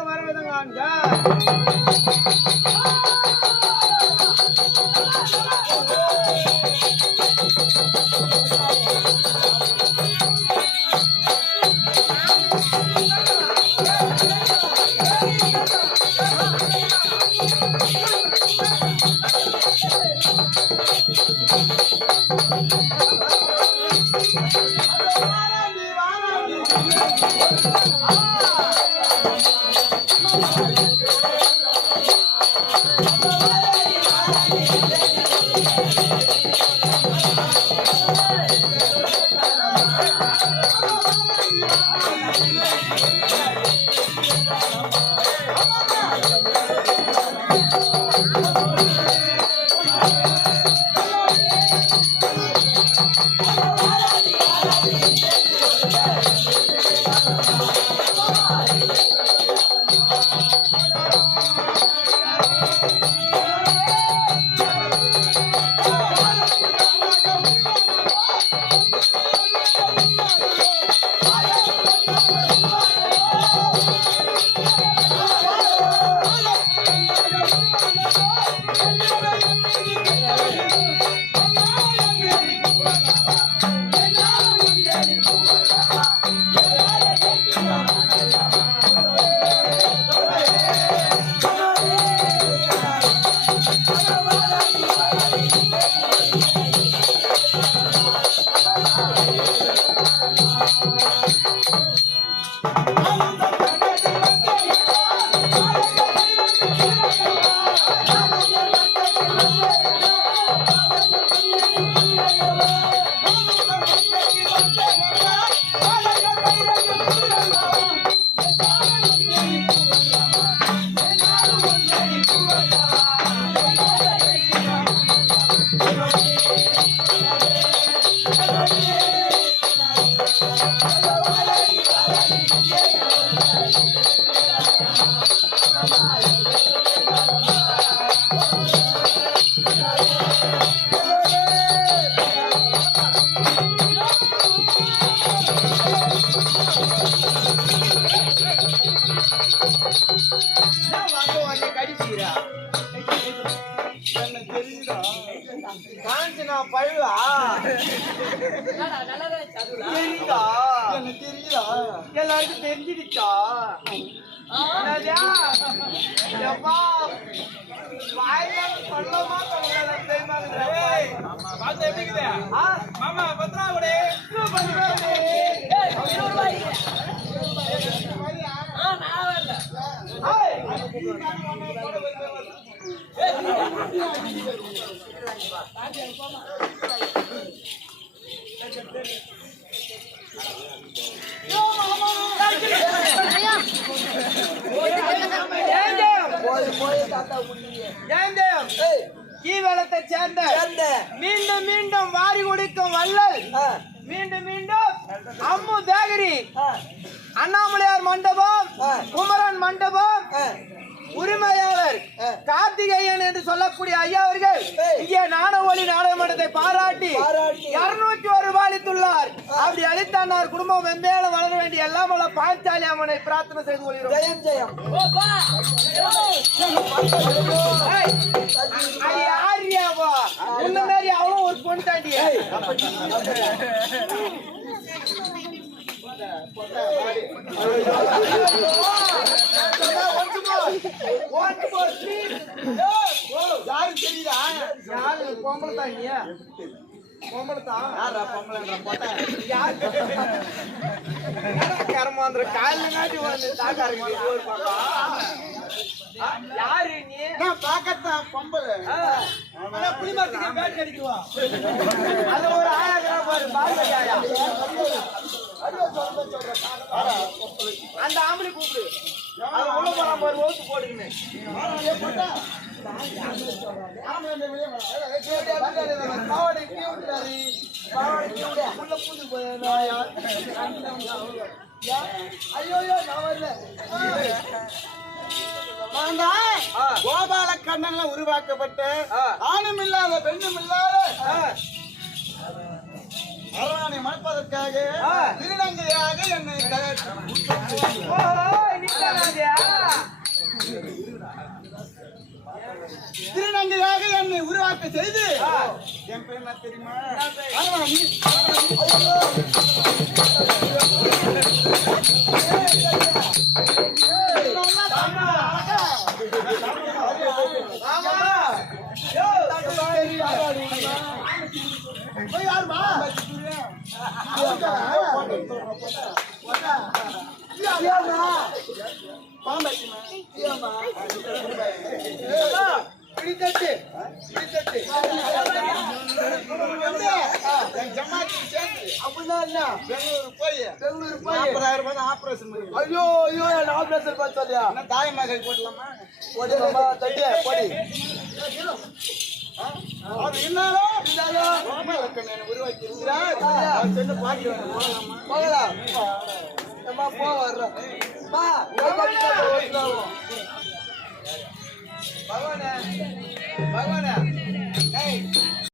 உடனடியாக வர விதங்க அந்த கடிச்சுக்கிறா காஞ்சனா பழுவா தெரியுதா? எனக்கு தெரியுதா? எல்லாருக்கும் தெரிஞ்சிடுச்சா? என்னதா? எப்பா, வாயில பள்ளமா தொங்கல தெரியுமாங்கடா? கீவளத்தை சேர்ந்த மீண்டும் மீண்டும் வாரி குடிக்கும் வள்ளல். மீண்டும் மீண்டும் அம்மு தேகரி அண்ணாமலையார் மண்டபம். குமரன் மண்டபம் உரிமையாளர் கார்த்திகேயன் என்று சொல்லக்கூடிய ஐயா அவர்கள் இங்கே நாண ஒளி நாடக மன்றத்தை பாராட்டி. இருநூற்றி ஒரு ரூபாய் அளித்துள்ளார் அப்படி அளித்தார் குடும்பம் வெம்பேல வளர வேண்டிய எல்லாம் வல்ல பாஞ்சாலி அம்மனை பிரார்த்தனை செய்து கொள்கிறோம். அது யாரியாவா? உன்ன மாதிரி அவளும் ஒரு பொண்ணு தாண்டி. யாரு தெரியுதா? யாரு பொம்பளை தாண்டியா? பொம்பளை தான். யாரு? கருமாந்திர காலைல நாட்டி வந்து தாக்காருக்கு ஒரு பக்கம். யாரு நீ நான் பார்க்கத்தான் பொம்பளை புளிமரத்துக்கு பேட் அடிக்குவா அது ஒரு பாரு பாரு ஆயா அந்த ஆம்பளை கூப்பிடு அது உள்ள போற பாரு ஓட்டு போடுங்கன்னு பாவாடை கீ விட்டுறாரு பாவாடை கீ விட்டு உள்ள பூந்து போய் ஐயோ ஐயோ நான் வரல நான் ஆ. கோபால கண்ணன்ல உருவாக்கப்பட்ட. ஆணும் இல்லாத பெண்ணும் இல்லாத ஆ, அரவானை மணப்பதற்காக. திருநங்கையாக என்னை? திருநங்கையாக என்னை உருவாக்க செய்து. என் பேர் என்ன தெரியுமா? யாருமா? பிடித்தட்டு, பிடித்தட்டு. என் சேர்ந்து அப்படின்னா என்ன? பெங்களூரு போய் பெங்களூரு போய் நாற்பதாயிரம் ரூபாய் ஆபரேஷன் ஐயோ ஐயோ என்ன ஆபரேஷன் பண்ண சொல்லியா என்ன போடலாமா போடி அது உருவாக்கி இருக்கிறார். சென்று பாக்கி போகலாம் வர்றோம்